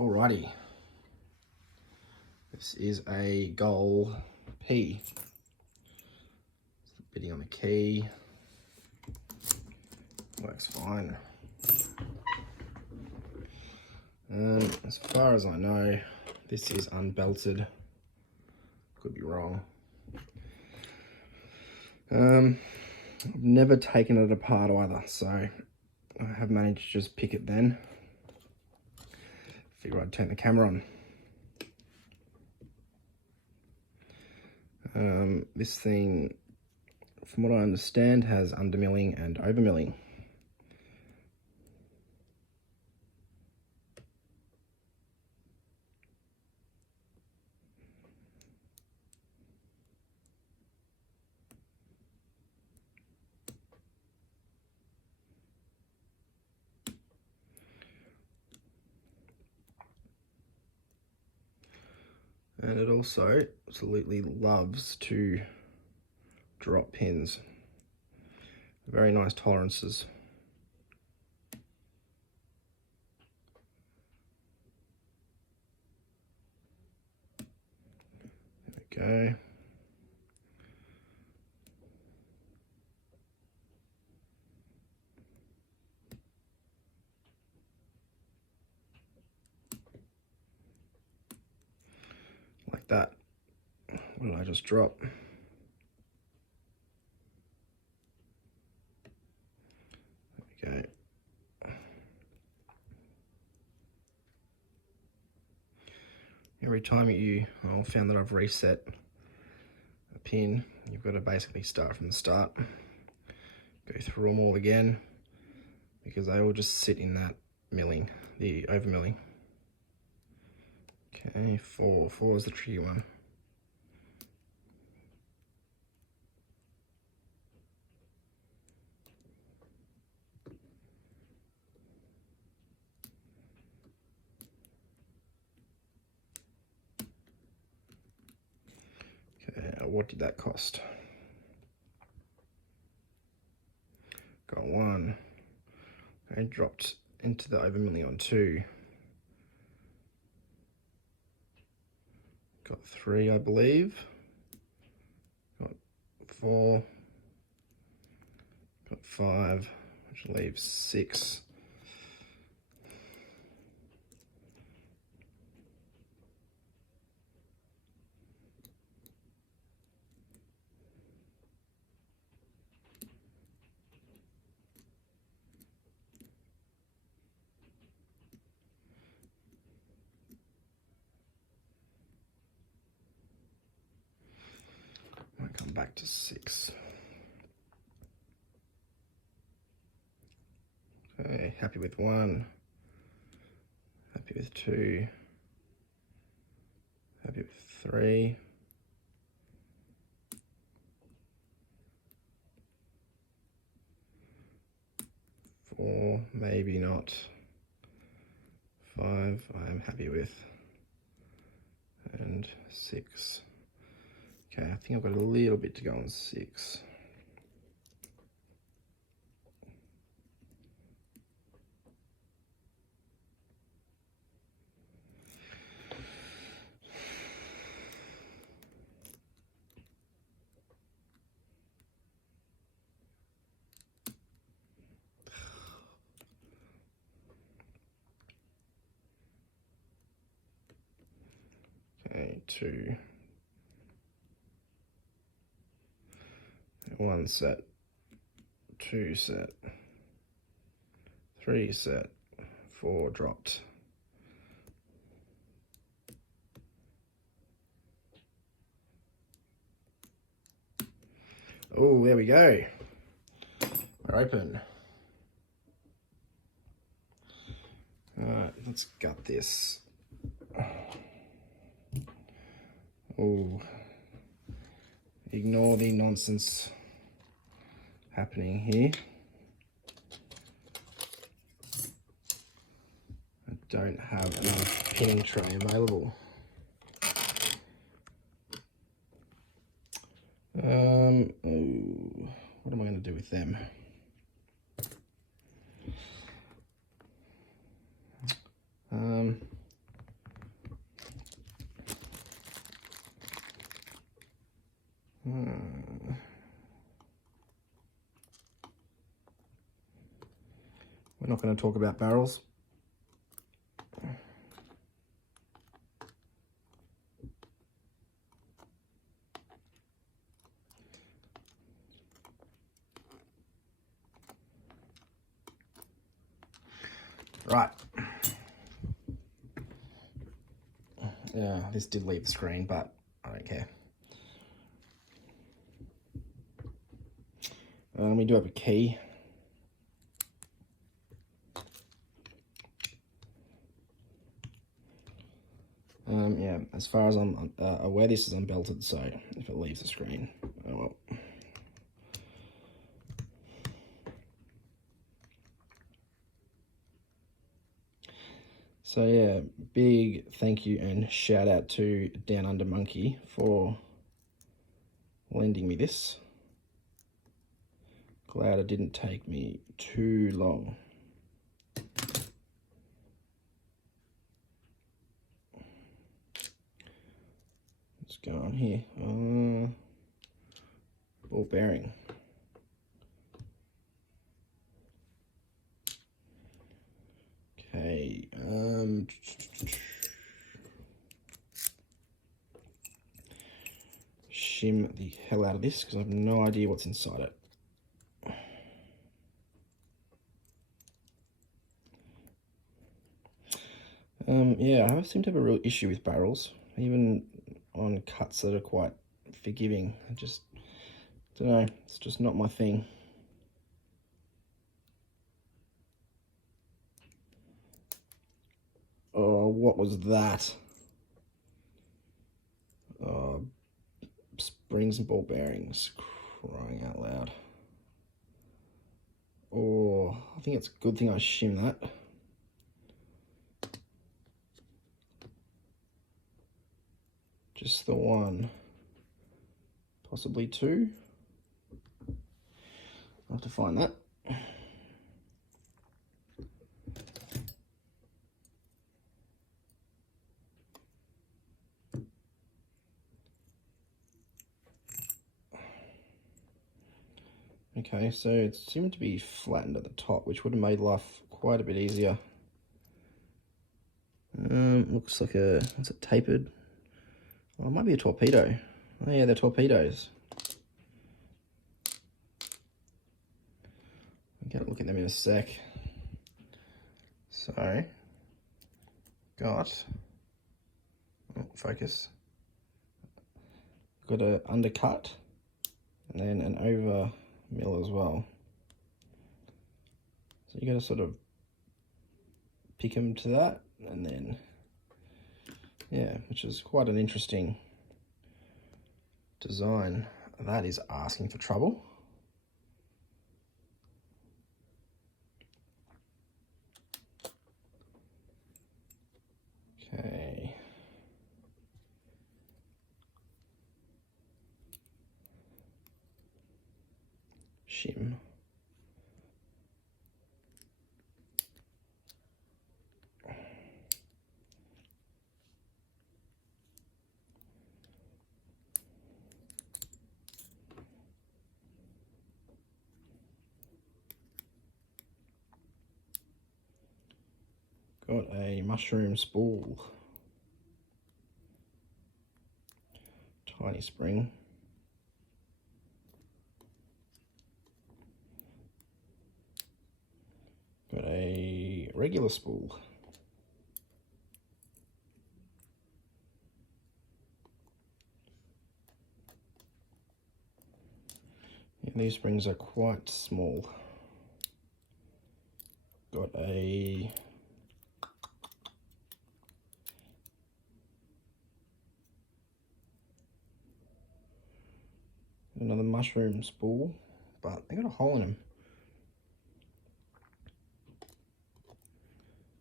Alrighty. This is a goal P. Bitting on the key. Works fine. As far as I know, this is unbelted. Could be wrong. I've never taken it apart either, so I have managed to just pick it then. Figure I'd turn the camera on. This thing, from what I understand, has undermilling and overmilling. And it also absolutely loves to drop pins. Very nice tolerances. There we go. Like that. What did I just drop? There we go. Every time I found that I've reset a pin, you've got to basically start from the start. Go through them all again, because they all just sit in that milling, the overmilling. Okay, 4 is the tricky one. Okay, what did that cost? Got 1. I dropped into the overmilling on 2. Got 3, I believe. Got 4. Got 5, which leaves 6. Might come back to 6. Okay, happy with 1. Happy with 2. Happy with 3. 4, maybe not. 5, I am happy with. And 6. Okay, I think I've got a little bit to go on 6. Okay, 2. 1 set. 2 set. 3 set. 4 dropped. Oh, there we go. We're open. Alright, let's gut this. Oh, ignore the nonsense happening here. I don't have enough pinning tray available. What am I going to do with them? not going to talk about barrels. Right. Yeah, this did leave the screen, but I don't care. We do have a key. Yeah, as far as I'm aware, this is unbelted, so if it leaves the screen, oh well. So yeah, big thank you and shout out to Down Under Monkey for lending me this. Glad it didn't take me too long. What's going on here? Ball bearing. Okay. Shim the hell out of this because I have no idea what's inside it. Yeah, I seem to have a real issue with barrels, even on cuts that are quite forgiving. I just don't know, it's just not my thing. Oh, what was that? Oh, springs and ball bearings, crying out loud. Oh, I think it's a good thing I shim that. Just the one, possibly two. I'll have to find that. Okay, so it seemed to be flattened at the top, which would have made life quite a bit easier. Looks like what's it, tapered? Oh, it might be a torpedo. Oh yeah, they're torpedoes. I'll get a look at them in a sec. So, got, focus. Got an undercut and then an over mill as well. So you got to sort of pick them to that, and then, yeah, which is quite an interesting design. That is asking for trouble. Okay. Shim. Got a mushroom spool. Tiny spring. Got a regular spool. Yeah, these springs are quite small. Got another mushroom spool, but they got a hole in them.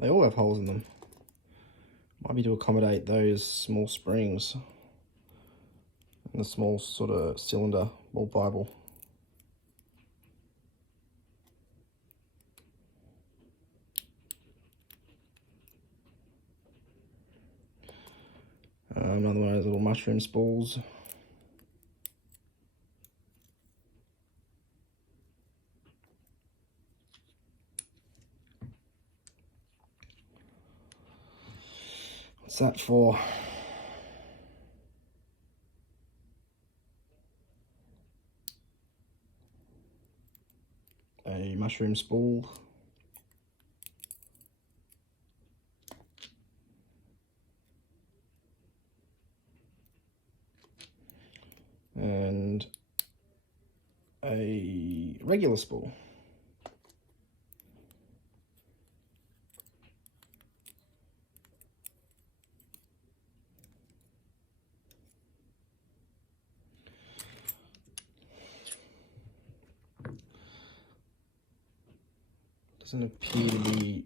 They all have holes in them. Might be to accommodate those small springs and the small sort of cylinder ball Bible. Another one of those little mushroom spools. What's that for? A mushroom spool. And a regular spool. Doesn't appear to be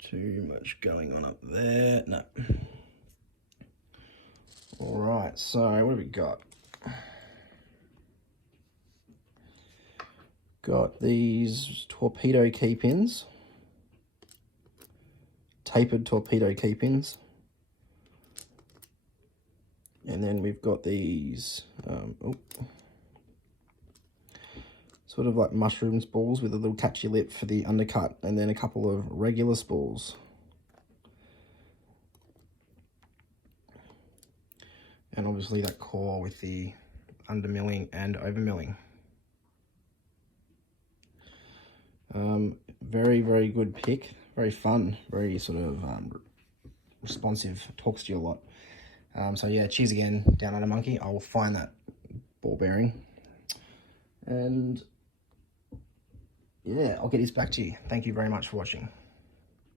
too much going on up there. No. All right, so what have we got? Got these torpedo key pins, tapered torpedo key pins. And then we've got these sort of like mushroom spools with a little catchy lip for the undercut, and then a couple of regular spools. And obviously that core with the undermilling and overmilling. Very, very good pick. Very fun. Very sort of responsive. Talks to you a lot. So yeah, cheers again, Down Under Monkey. I will find that ball bearing. And yeah, I'll get this back to you. Thank you very much for watching.